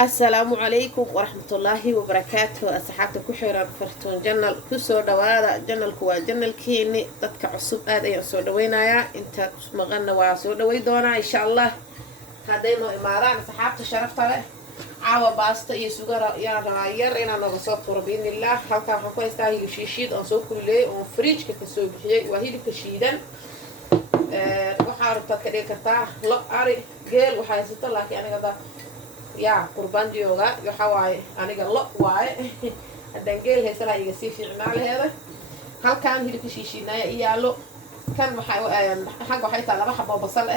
السلام عليكم ورحمة الله وبركاته أصحابتي كحيران فرتون جنال كسو دوادا جنال كوا جنال كيني دادك عصب آدي سو دوينايا انت مغانا واسو دوي دونا إن شاء الله هادينو إماران أصحابتي شرفت له عاوة باستا يسوغا يا راير إنا نغصوت بإذن الله حالكا وحكو يستاهي يشيشيد أنسو كلي وفريج كسو بحيي وهيدو كشيدا وحاربتا كدي كرتا لا أري جيل وحايستا لكن أنا قدا يا قربان جيوغا يحاواي أنا قال لا واي الدنجيل هي سلا يجسي في عمال هذا هل كان هيك شيء نايا إيالو كان حاجة حيطة على بحبة بصل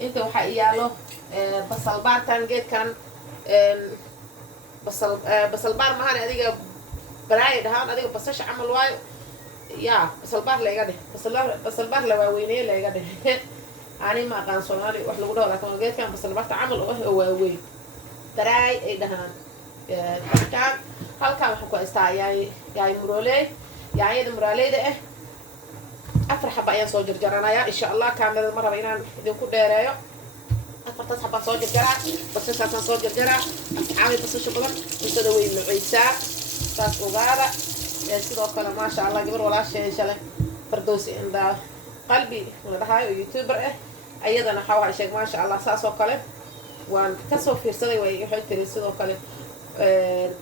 أنت وحيالو بصل بار تانجيت كان بصل بار ما هني أديك برايد هان أديك بصش عمل واي يا بصل بار لا يقدر بصل بار لا ويني لا يقدر أنا ما كان صناري وحلو قدر لكن جيت كان بصل بار تعمل وين تراي أي دهان كان هل كان حكوا استع يا مرولي يا عيد مرولي ده أفرح بقى صوجر جرانا يا إن شاء الله كان المرة بينا إذا كل درايو أفرح تصحى صوجر جرا بس ساسا صوجر جرا أصحابي بس شو بدك نسوي إنه عيسى ساس وغارة سيدو كلا ما شاء الله قبل ولا شيء إن شاء الله فردوسي عند قلبي ولا هاي يوتيوبر أيضا حاول شيء ما شاء الله ساس وكله وان كسو في صدي ويحط السيدو كله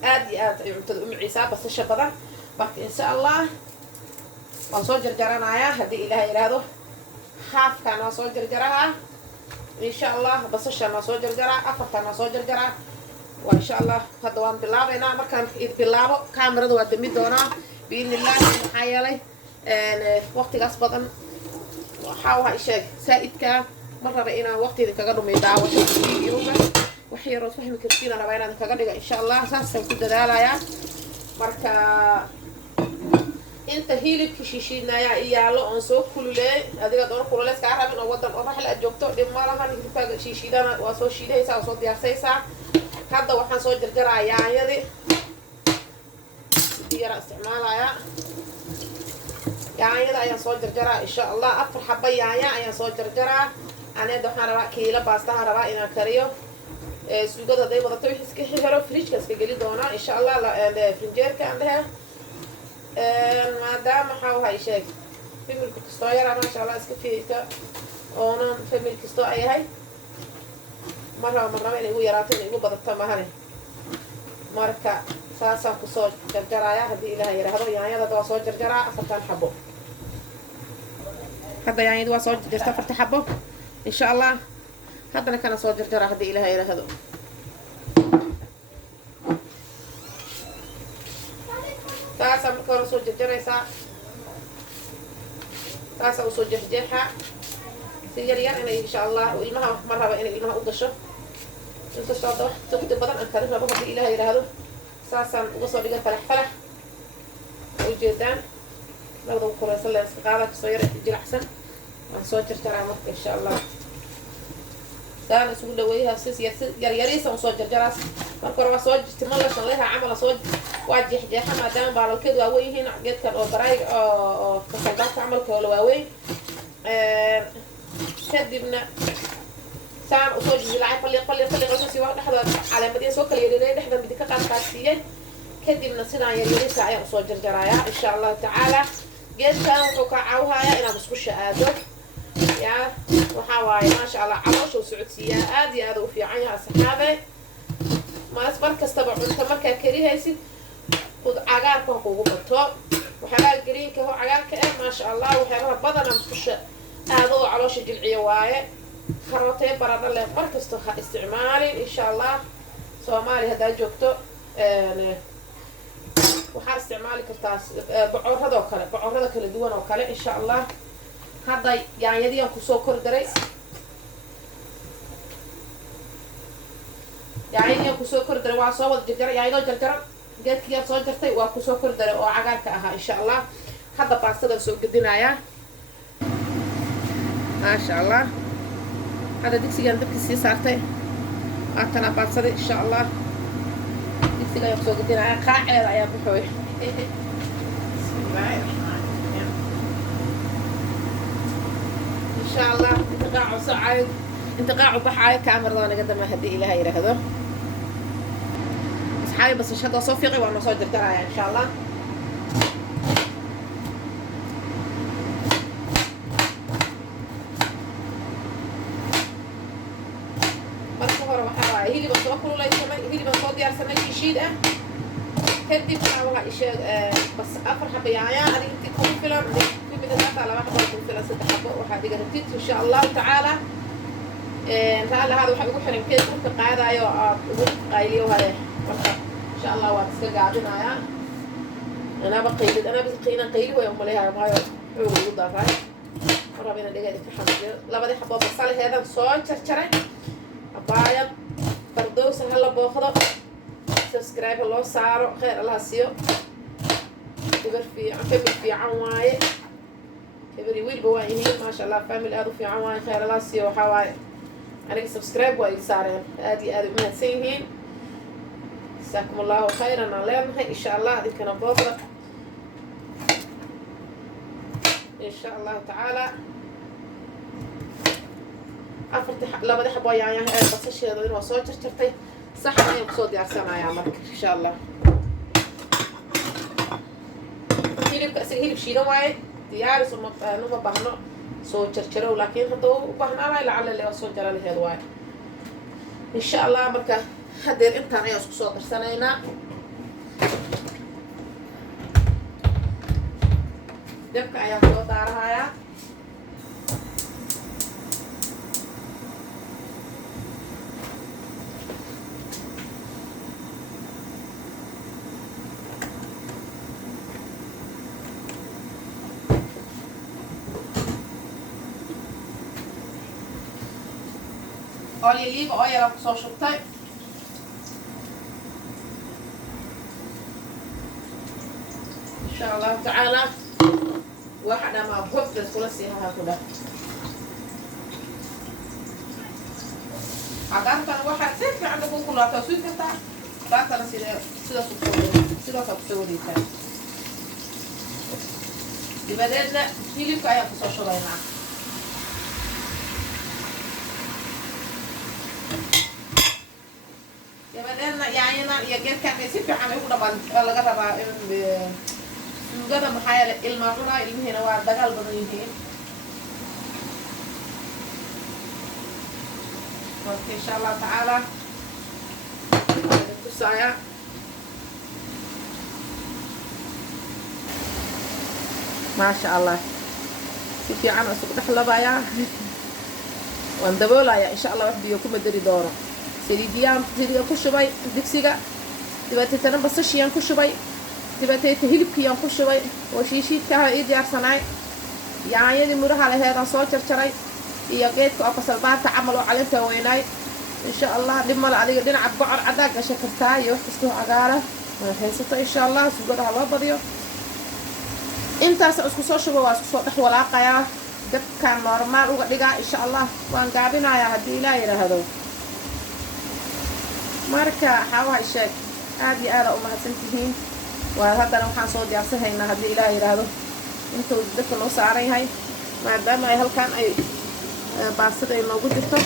آدي يعتد عيسى بس الشباب بق إن شاء الله وصوجر جرانا يا هدي إلهي إلهه خاف كان وصوجر جراها إن شاء الله بس الشام وصوجر جرا أفرت وصوجر جرا وإن شاء الله هذا وان بالله أنا مكان إذ بالله كاميرا دوات ميدونا بإذن الله حيالي وقت قصبا وحاوها إشاك سائد كا مرة بقينا وقت إذا كقدروا ميداع وحيروا فهم كثير أنا بقينا كقدر إن شاء الله أساسا كده دالا يا مركا انت هيلب كشيشينا يا إيالو أنسو كل ليه هذا دور كل ليه سكارها من أول دم أروح الأجوبتو دم ما لها نجيب كشيشينا وأسو شيده يسا وأسو ديار سيسا هذا وحنا صوت جرجرة يا يدي ديار استعمالها يا يدا يا صوت جرجرة إن شاء الله أفر حبة يا صوت جرجرة أنا دحنا روا كيلا باستها روا إنا كريو سوغا ده بدأ توي حسك حلو فريج كسك جلي دونا إن شاء الله لا فرنجير كعندها maadaama maxaa wahay sheeg familka kastoo yaraa maasha allah iska fiika oonan famil kastoo ay yahay marraba marnaba inay igu yaraato inay igu badato mahane marka saasaan kusoo jarjaraya haddii ilaaha yidhaahdo yaanyada waa soo jarjaraa afartan xabo hadda yaanyada waa soo jarjarta afarta xabo insha allah haddana kana soo jarjaraa haddii ilaaha yidhaahdo تاسع مكان صوت جرجريسا تاسع وصوت جرجرها سيريان أنا إن شاء الله وإلمها مرة بقى أنا إلمها أقدشه أنت شاطر واحد تكتب بدن أنكرها بقى في إلهي لهذا تاسع وصل بقى فلح وجدان لو دو كرة صلى استقالة صغيرة تجي أحسن صوت جرجرها إن شاء الله كان سوق دويها سيس يريسا وصوت جرجراس مركور وصوت استمالة شغلها عمل صوت واجح جاحة ما دام بعرف كده واوي هنا جت كان أوبراي كسلات عمل كله واوي كدبنا سام وصوت جلعة قلي رأسي واحد حدا على مدينة سوق اليرين حدا بدك قاعد قاسية كدبنا سنا يريسا يا وصوت جرجرايا إن شاء الله تعالى جت كان وقعوها يا أنا بسكوش أدور يا وحواي ما شاء الله عروش وسعودية آدي هذا وفي عينها الصحابة ما أصبر كستبع أنت مركا كريه يسيد خذ عقارك وحقوق بطوب وحلال قرين كهو عقارك ما شاء الله وحلال بدنا مسكش هذا عروش جلعية واي خروتين برد الله مركز استعمالي إن شاء الله سومالي هذا جوكتو وحال استعمالي كرتاس بعور هذا وكله بعور هذا كله دوان وكله إن شاء الله هذا يعني يدي أنكو سو كردري يعني أنكو سو كردري وعصوة جرجرة يعني لو جرجرة جت كيا صو جرتي وأكو سو كردري وعجالك أها إن شاء الله هذا باستدا سو قدنا يا ما شاء الله هذا ديكسي عندك كسي صارتي أتنا باستدا إن شاء الله ديكسي جاي سو قدنا يا خاعل يا بحوي بسم الله إن شاء الله انت قاعد صعد انت قاعد بحاي كاميرا انا قدام هدي الهي هذا أصحابي بس شهادة صوفيقي وأنا صوت جرجرايا إن شاء الله. marka hore waxaa waaye hilib aan soo kululaysanay hilib aan soo diyaarsanay shiishiid ah kadib waxaa isheeg bas 4 xabo yaanya adiga intii kugu filan mid hada 2 xabo kugu filan 3 xabo waxaa diga rabtid insha Allah taala raala hada waxa ugu xiran keed marka qaadayo ugu qayliyo hada marka insha Allah waa iska gaabinaya ana baqayna qayli way umaleeyahay maayo ugu daafay rabina dhigay ka xamdiyo labada xabo basal heedan soo jarjaray بايض بردوس هلا باخذه سبسكرايب الله صاروا خير الله سيو كبر في عواي كبر يويل بوايني ما شاء الله فاميلي هذا في عواي خير الله سيو حواي عليك سبسكرايب واي صارين ادي ما تسيهين جزاكم الله خيرا عليهم ان شاء الله هذه كان بوفر ان شاء الله تعالى afarti labada xabo yaanya basasheedo inuu soo jarjartay saxan ayaan soo diyaarsanayaa marka insha Allah hilibka hilib shiidan waaye diyaar isma numa baahno soo jarjaro laakiin hadda u baahnaa lacala la soo jaran lahayd waaye insha Allah marka hadda intaan ayaan isku soo darsanaynaa dabka ayaan soo daarahayaa olive oil aan kusoo shubtay insha Allah taala waxa dhamaa hubta kula siihaa ku dhaa cagaartan waxa si fiican ugu kulaataa soo kartaa baakala sida soo wadiitaa dibadeedna hilibka ayaan kusoo shubaynaa yaanyada iyo geedkan si fiican ay ugu dhamaan laga rabaa in suugada maxaa yeelay ilma cunaa ilmihiina waa dagaal badan yihiin marka insha Allah taala tusaya ما شاء الله si fiican isku dhaxlabaya waan daboolaya insha Allah wax biyo kuma dari doono saliidiyaan ku shubay digsiga dibateetana basashiyan ku shubay dibateeta hilibkiyaan ku shubay oo shiishiidka ay diyaarsanay yaanyadii muraha laheeda soo jarjaray iyo geedka oo basal baarta camal oo caleenta weynay insha Allah dhimal adiga dhinaca bocor cadaa gasha kartaa iyo wax kasta oo cagaara ma haysato insha Allah suugada loo badiyo intaas isku soo shubo waa isku soo dhax walaaqaya dabka normal uga dhigaa insha Allah waan gaabinayaa hadii Ilaahay yiraahdo marka xawaay sheeg aad iyo aad u mahadsantihiin waa haddana waxaan soo diyaarsanaynaa hadii Ilaahay yiraahdo intuu dadka noo saaran yahay maadaama ay halkaan ay baasada ay noogu jirto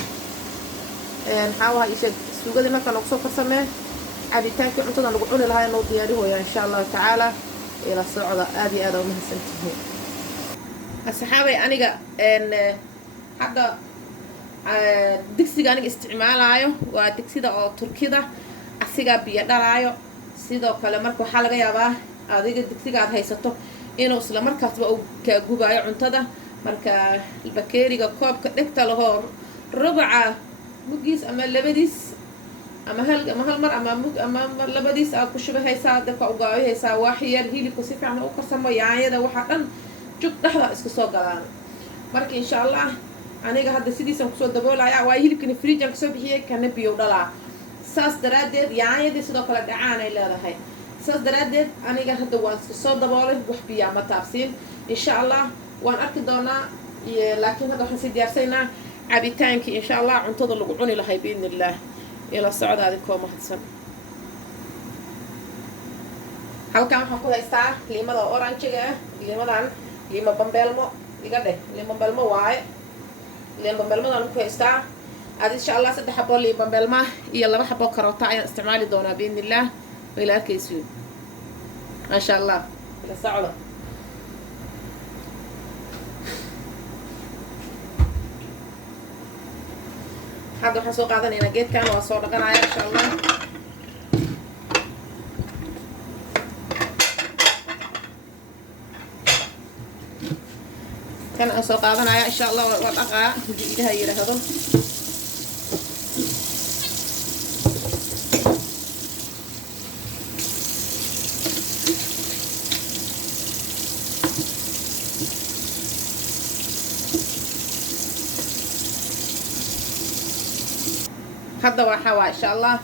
xawaay sheeg suugada marka lagu soo farsamee cabitaanka cuntada lagu cuni lahaa inuu diyaariyo insha Allah taala ila socda aad iyo aad u mahadsantihiin asxaabay aniga hadda digsiga aniga isticmaalayo waa digsida oo turkida asiga biyo dhalaayo sidoo kale marka waxa laga yaabaa adiga digsiga aad haysato inuu isla markaasba uu ka gubayo cuntada marka bakeeriga koobka dhigta laho rubaca mugiis ama labadiis ama hal mar ama labadiis aad ku shubahaysaa dadka u gaawaysaa wax yar hilibku si fiican u karsamo yaanyada waxa dhan jug dhaxda iska soo galaan marka insha Allah aniga hadda sidiisan ku soo daboolaya waa hilibkina fridge ka soo bixiyay kana biyo dhalaa saas daraadeed yaanyadii sidoo kale dhacaan ay leedahay saas daraadeed aniga hadda waan iska soo daboolay wax biyo ma taabsiin insha Allah waan arki doonaa laakiin hadda waxaan si diyaarsaynaa cabitaankii insha Allah cuntada lagu cuni lahay biidnillah ila socdaadi koo mahadsan halkan waxaan ku haystaa liimada oranjiga liimadan liima bambeelmo iga dheh liima bambeelmo waaye liima bambeelmadan ku haystaa aad insha Allah 3 xabo liima bambeelma iyo 2 xabo karoota ayaan isticmaali doonaa biidnillah وإلى كيسيو ما شاء الله إلى صعدة هذا حسوق هذا أنا جيت كان وصور كان عايش إن شاء الله كان أسوق هذا أنا إن شاء الله والأقع جديدها يرهضم هذا وحوا إن شاء الله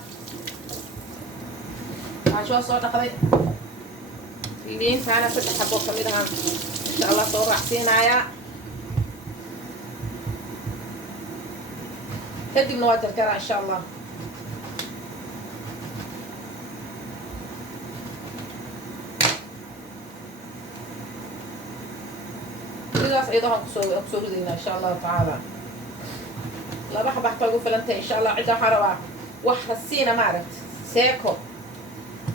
عشان صوت قضي لين فانا كنت حبوا كميدها إن شاء الله صور عسين عيا هدي من وجه الكرة إن شاء الله إذا أيضا أكسور دينا إن شاء الله تعالى لا بحب أحتاجه فلنتين إن شاء الله عدا حروا وحسينا معرفت سيكو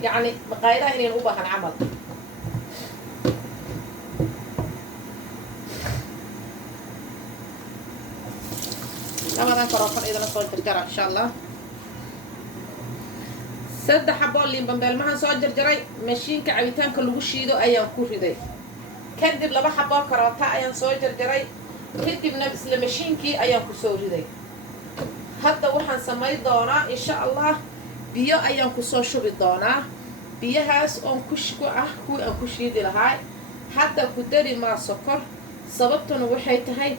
يعني مقايدة إني نوبها نعمل لما نفرق إذا نصور ترجع إن شاء الله سد حبول اللي بنبال معها صور جرجري ماشين كعبيتان كل وشيدو أيام كوري دي كدب لبا حبول كراتا أيام صور جرجري كدب نفس الماشينكي أيام كسوري دي هذا وحن سمي دونا إن شاء الله بيا أيام كسور شو بدونا بيا هاس أم كشكو أحكو أم كشيدي لهاي حتى كدري مع سكر سببتنا وحيتهاي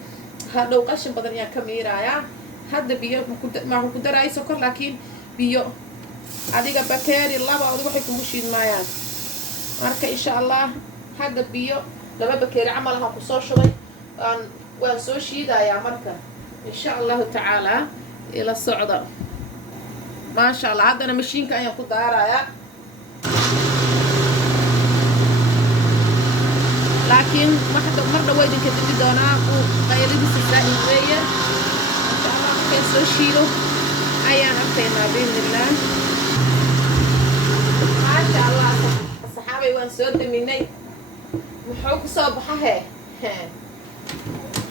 هذا وقش بدن يا كميرايا هذا بيا ما هو كدر أي سكر لكن بيا adiga bakeeri laba oo waxay ku shiidmayaan marka insha Allah hada biyo laba bakeeri camal ha ku soo shubay waan soo shiidaya marka insha Allah taala ila socda ma sha Allah hadana mashiinka ayaan ku daaraya laakiin marda way idinka dib doonaa oo qayladiisa saain weeye insha Allah ka soo shiido ayaan arkaynaa biidnillah ما شاء الله الصحابي وان سود مني محوك صبحه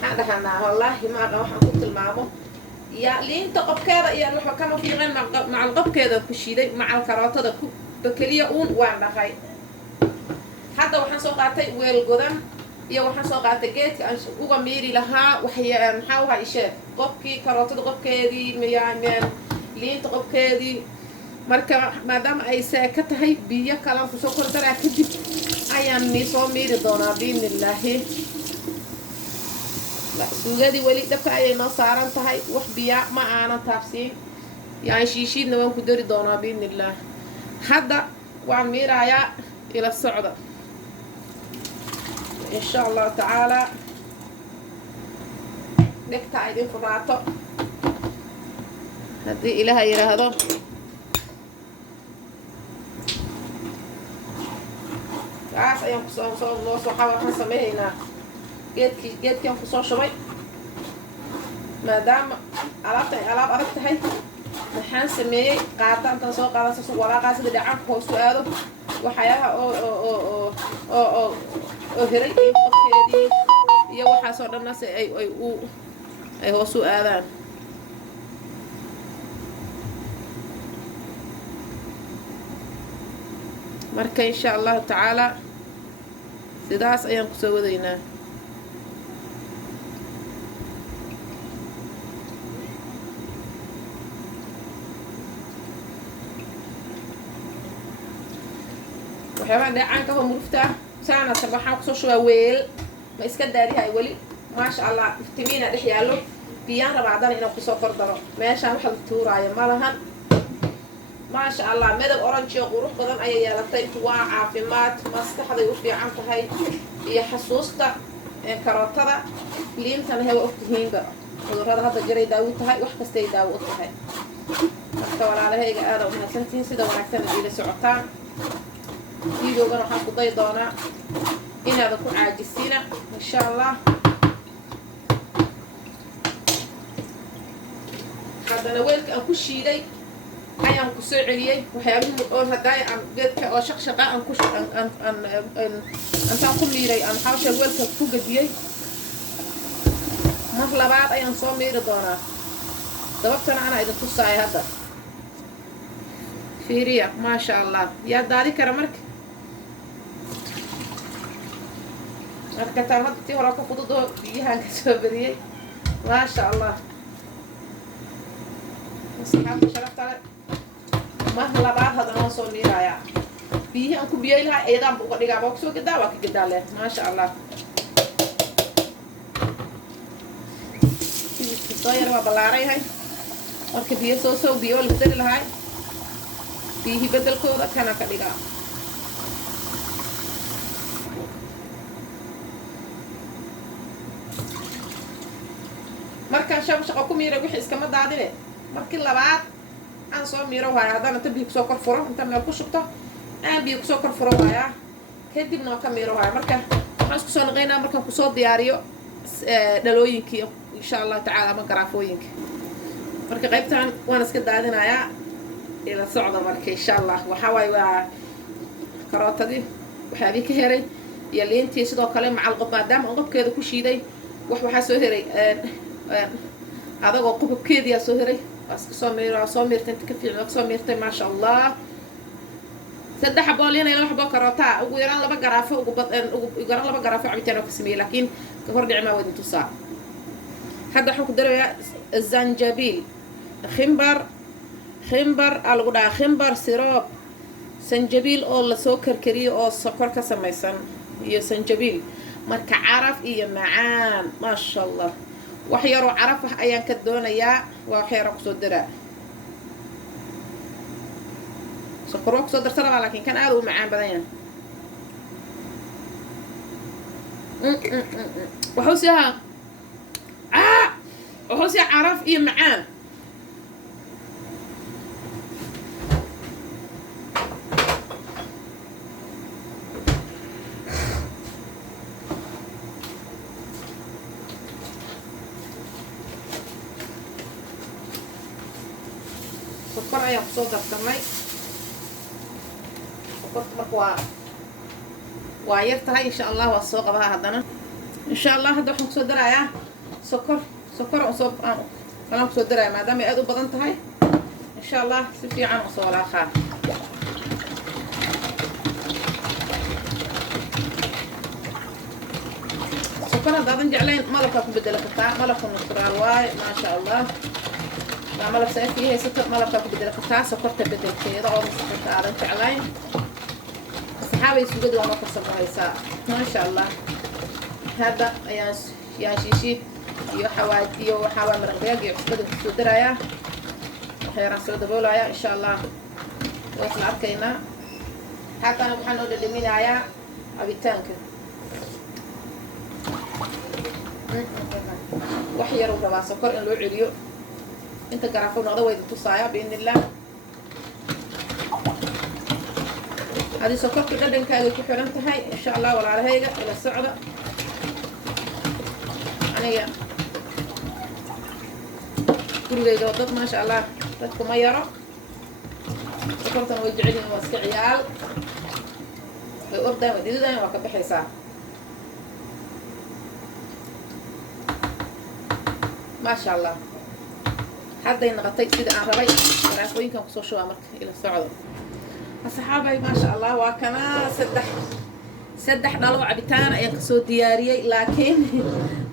هذا هنا والله ما راح احط المامو يا لين تقب كذا يا روح كانوا في غير مع القب كذا كشيدي مع الكراتة بكليه اون وان دخاي هذا وحن سوقاتي ويل قدام يا وحن سوقاتي جيت uga meeri lahaa waxay maxaa waxa ishe qofkii karootada qofkeedii miyaan liinta qofkeedii marka maadaama ay saaka tahay biyo kala ku soo kordaraa kadib ayaan soo meeri doonaa biidnillaahi suugadii weli dabka ayay noo saaran tahay wax biya ma aanan taabsiin yaan shiishiidna waan ku dari doonaa biidnillaah hadda waan meerayaa ila socda insha Allah taala dhegta idin furaato haddii ilaahay yiraahdo kaas ayaan kusoo waxaan sameeynaa geedkii kusoo shubay maadaama alaabta ay alaab adag tahay waxaan sameeyey qaata intaan soo qaada soo walaaqaa sida dhacanka hoos u aado waxyaalaha oo hiray qofkeedii iyo waxaasoo dhanna si ay hoos u aadaan marka insha Allah taala sidaas ayaan ku soo wadaynaa waxyaabaa dhacanka oo murufta saana waxaan ku soo shubaa weel ma iska daarihay weli ma sha Allah iftimiina dhex yaalo biyaan rabaadan inaan ku soo kordaro meeshaan waxa la tuuraayo malahan ما شاء الله مدب أورنج وروح بدن أي يلتين توا عافيمات مستحضر وفي عم تهاي هي حسوستا كراتة لين تنهي وقتهين بقى هذا جري داوود تهاي وحكة استي داوود تهاي أكتور على هيك أنا ومن سنتين سيدا ونحسن إلى سعطان يجوا جرو حق ضيضانا إن هذا كون عاجزينا إن شاء الله هذا نويلك أكو شيء ayaan ku soo celiyey waxyaabihii oo haddaay aan geedka oo shaqshaqa aan ku intaan ku miiray aan xawsha weelka ku gadiyey mar labaad ayaan soo miiri doonaa sababtana ana idin tusaaya hadda fiiriya maasha allah yaa daadi kara marka taan hadda tii hore ka fududoo biyahaan ka soo badiyey maasha allah asxaabta sharafta le mar labaad haddana waan soo miirayaa biyihii aan ku biyey lahaa eedaanba uga dhigaa baa kusoo gadaa waa ka gadaa leh maasha allah soo yar waa ballaarayahay marka biyo soo biyo la dari lahay biyihii bedelkooda kana ka dhigaa markaan shaqo ku miiray wixii iskama daadine markii labaad aan soo miiro waaya haddaan inta biyo kusoo kor furo inta meel ku shubto aan biyo kusoo kor furo waayaa kadibna waan ka miiro waaya marka waxaan isku soo naqaynaa markaan kusoo diyaariyo dhalooyinkii insha allah tacaala ama garaafooyinka marka qaybtan waan iska daadinayaa ila socda marka insha allah waxaa waaye waa karootadii waxaabii ka heray iyo liintii sidoo kale macal qob maadaama aan qobkeeda ku shiiday waxaa soo heray adagoo qubabkeediyaa soo heray soo miirtay inta ka fiican soo miirtay maasha allah 3 xaboo liin iyo 2 xaboo karoota ugu yaraan 2 garaafo ugu yaraan 2 garaafo cabitaan oo ka sameeyay laakiin ka hor dhicma wadin tusaa hadda waxaan ku darayaa zanjabil khimbar lagu dhahaa khimbar siroob sanjabiil oo la soo karkariyo oo sokor ka samaysan iyo sanjabiil marka caraf iyo macaan maasha allah wax yaroo caraf ah ayaan ka doonayaa waa wax yaroo kusoo daraa sokor waa kusoo darsanabaa laakiin kan aad u macaan badan yahay waxuu siyaa caraf iyo macaan sokor ayaan kusoo darsanay sokorta marka waa yar tahay insha allah waa soo qabaha haddana insha allah hadda waxaan kusoo darayaa sokor kalaan kusoo daraya maadaama ay aad u badan tahay insha allah si fiican u soo walaaqaa sokor haddaadan jeclayn malabkaa ku bedela kartaa malabka nuturaal waaye maasha allah لا ملف سيفي هي ستة ملف تاكل بدل كتاع سكرت بدل كذا أو مسكت على فعلين صحابي يسوقوا وما كسر هيسا ما شاء الله هذا يا شيشي يو حوا مرقيق يحسدوا في الدراية خير سود بولايا إن شاء الله وصل عركينا حتى أنا بحنقول اللي مين عيا أبي تانك وحير ولا سكر إن لو عليو انت قرافون هذا ويد تصايا بإذن الله هذه سكرت قدن كادو كحرمت هاي إن شاء الله ولا على هاي إلى السعودة أنا كل ذي وضط ما شاء الله رتكم ميرة سكرت أنا ويجعلني واسك عيال وأبدا وديدو دايما وكبح حساب ما شاء الله حتى ينغطي كده أنا ربي رافوين كم قصور شو أمرك إلى السعودة أصحابي ما شاء الله وكنا سدح نلو عبتان ينقصوا دياري لكن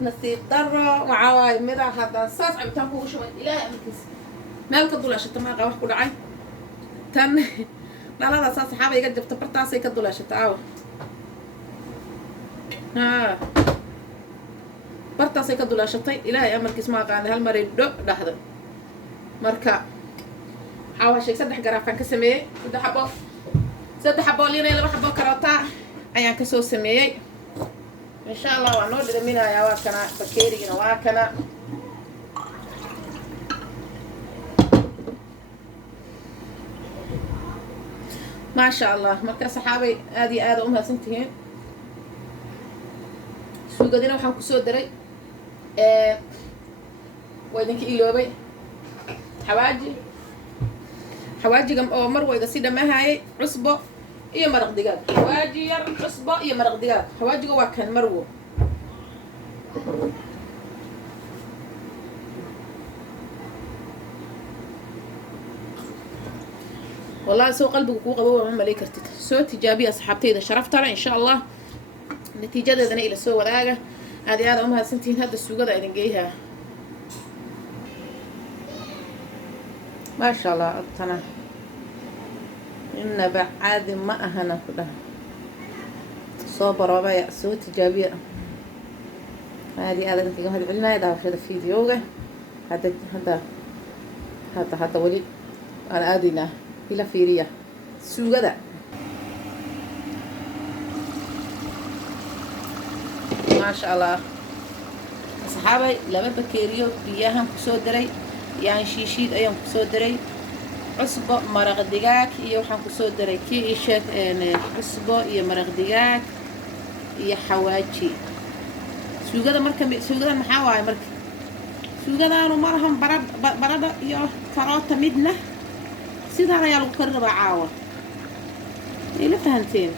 نسيت ضرة وعواي مذا هذا صاص عبتان هو شو إلى أمريكا ما يقدر شتى ما قاوح كل عين تن لا صاص صحابي يقدر تبرتاسي يقدر شتى أو ها برتاسي يقدر شتى إلى أمريكا ما قاعد هالمريض ده marka waxaa waa shay 3 garaafan ka sameeyay 3 xabo liin iyo 2 xabo karoota ayaan ka soo sameeyay insha Allah waa noo dhadhaminayaa waa kana bakeerigina waa kana ما شاء الله marka saxaabay aad iyo aad u mahadsantihiin suugadina waxaan ku soo daray waa idinka iloobay xawaajiga oo mar wayga si dhamaahay cusbo iyo maraq digaag xawaaji yar cusbo iyo maraq digaag xawaajiga waa kan marwo والله سو قلبك كو قبو ما ملي كرتid soo tijaabiya asxaabtayda sharafta in sha Allah natiijadeedana ila soo wadaaga aad uma hadsantiin hadda suugada idin geeyaha ما شاء الله أبتنا إن بعد ما أهنا كلها صوب ربايع سو تجابية هذه أنت هذا علنا هذا في الفيديو هذا ولي أنا أدينا إلى فيريا سو كذا ما شاء الله أصحابي لما بكيريو بياهم كسودري يعني شيشيد أيام كسودري عصبة مرق دجاج يوحنا كسودري كي إيشات عصبة يا مرق دجاج يا حواجي سو كذا مركب سو كذا محاوى مركب سو كذا أنا مرهم برد يا كرات مدنة سيدها يا القرب عاوة إيه فهمتين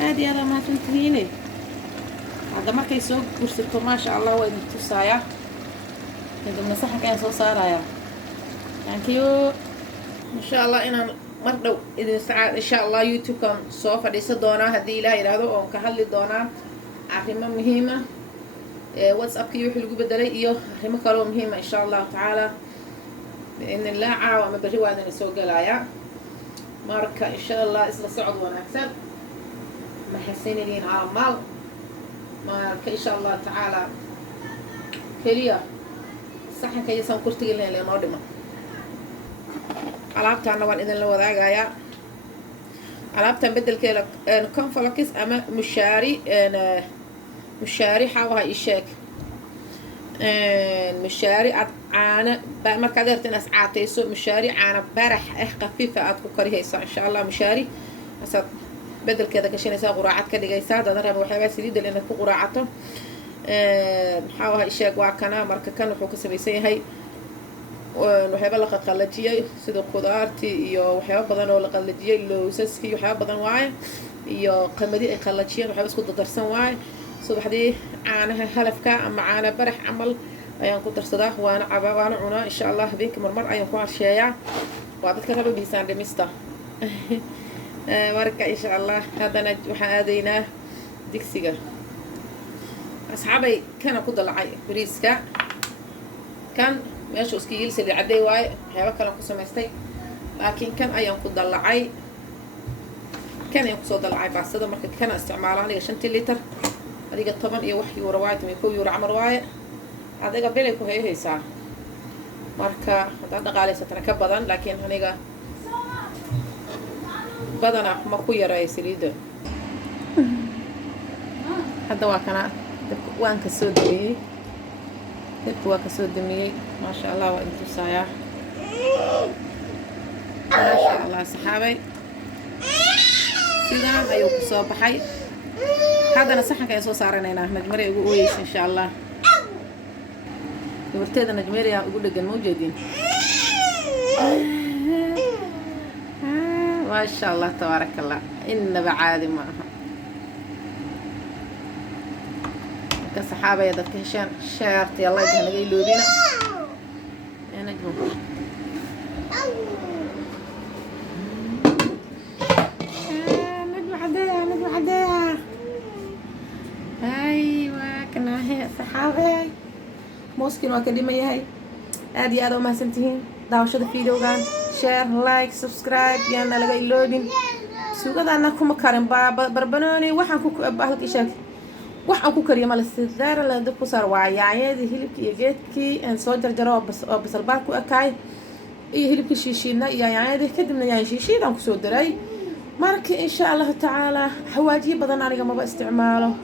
هذه ما تنتهيني هذا ما كيسوق كرسيكو ما شاء الله وين تصايا إذا نصحك كان سو صارايا ثانكيو إن شاء الله إن مرة إذا ساعة إن شاء الله يوتيوب كان سوف ليس دونا هذه لا يرادو أو كهل دونا عارفين مهمة واتساب كيو حلو بدري إيوه عارفين كلام مهمة إن شاء الله تعالى بإذن الله عاوة ما بري وادن يسوق لايا ماركة إن شاء الله إسلا صعد ونكسب ما حسيني لين عمال ماركة إن شاء الله تعالى كليا صحن كيسان كرتي لنا لأنه دم علابتها نوان إذن لو ذاقايا علابتها بدل كيلك كم فلكس أما مشاري حاوها إشاك مشاري عانا markaad eerteen as caateyso mushaari caana barax khafiifa aad ku kariyaysaa insha Allah mushaari asad bedelkeeda ka shanaysaa quraacad ka dhigaysaa dadana raba waxyaaba saliid leh inaad ku quraacato maxaa waxa isheeg waa kana marka kan wuxuu ka samaysan yahay waxyaaba la qalajiyay sida qudaarti iyo waxyaaba badan oo la qalajiyay loosaski waxyaaba badan waaye iyo qamadi ay qalajiyeen waxyaaba isku darsan waaye subaxdii caanaha halafka ama caana barax amal ayaan ku darsadaa waana cunaa insha Allah habeenkii marmar ayaan ku arsheeyaa waa dadka raba biisaan dhimista marka insha Allah hadana waxaan aadaynaa digsiga asxaabay kana ku dalacay bariiska kan meesha iska yilsay caday waaye waxyaabo kale ku samaystay laakiin kan ayaan ku dalacay kan ayaan ku soo dalacay baastada marka kana isticmaalaan aniga 5 litir adiga 10 iyo wax euro waaye 2 euro camal waaye adiga bilay ku hayaysaa marka hadaan dhaqaaleysatana ka badan laakiin aniga badana ma ku yaray saliida hadda waa kana waan ka soo damiyay dadku waa ka soo damiyay ma sha Allah waa intu saaya ma sha Allah saxaabay sidaan ayuu ku soo baxay hadana saxanka ay soo saaranaynaa majmari ugu ooyeysa insha Allah ورتيدا نجميريا أقول لك الموجودين ما شاء الله تبارك الله إن بعادي معها كصحابة يدك هشان شارت يلا يجهنا قيلوا بينا يا نجم نجم حدايا أيوة كنا هي صحابي موسكين وكدي ما يهي أدي هذا ما سنتين داوشة الفيديو كان شير لايك سبسكرايب يانا لقى اللودين سوق هذا أنا كم كارم بربناني وحن كوك أهلك إيشك وحن كوك ريما للسدار اللي دكوا صار وعي عادي هلبك يجيتكي إن صوت الجراب بس الباركو أكاي إيه هلبك شيشينا يا عادي كده من يعني شيشي دام كسود دراي مارك إن شاء الله تعالى حواجي بدنا نرجع ما باستعماله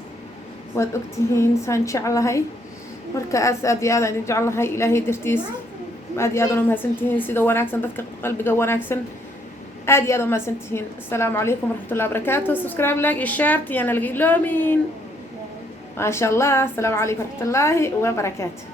وأكتهين سان شاء الله هاي marka aad iyo aad aan jecelahay ilaahay dartiis aad iyo aad u mahadsantihiin sida wanaagsan dadka qalbiga wanaagsan aad iyo aad u mahadsantihiin assalaamu calaykum waraxmatullaahi wabarakaatuh subscribe like iyo share tiyana laga iloomin ma sha Allah assalaamu calaykum waraxmatullaahi wabarakaatuh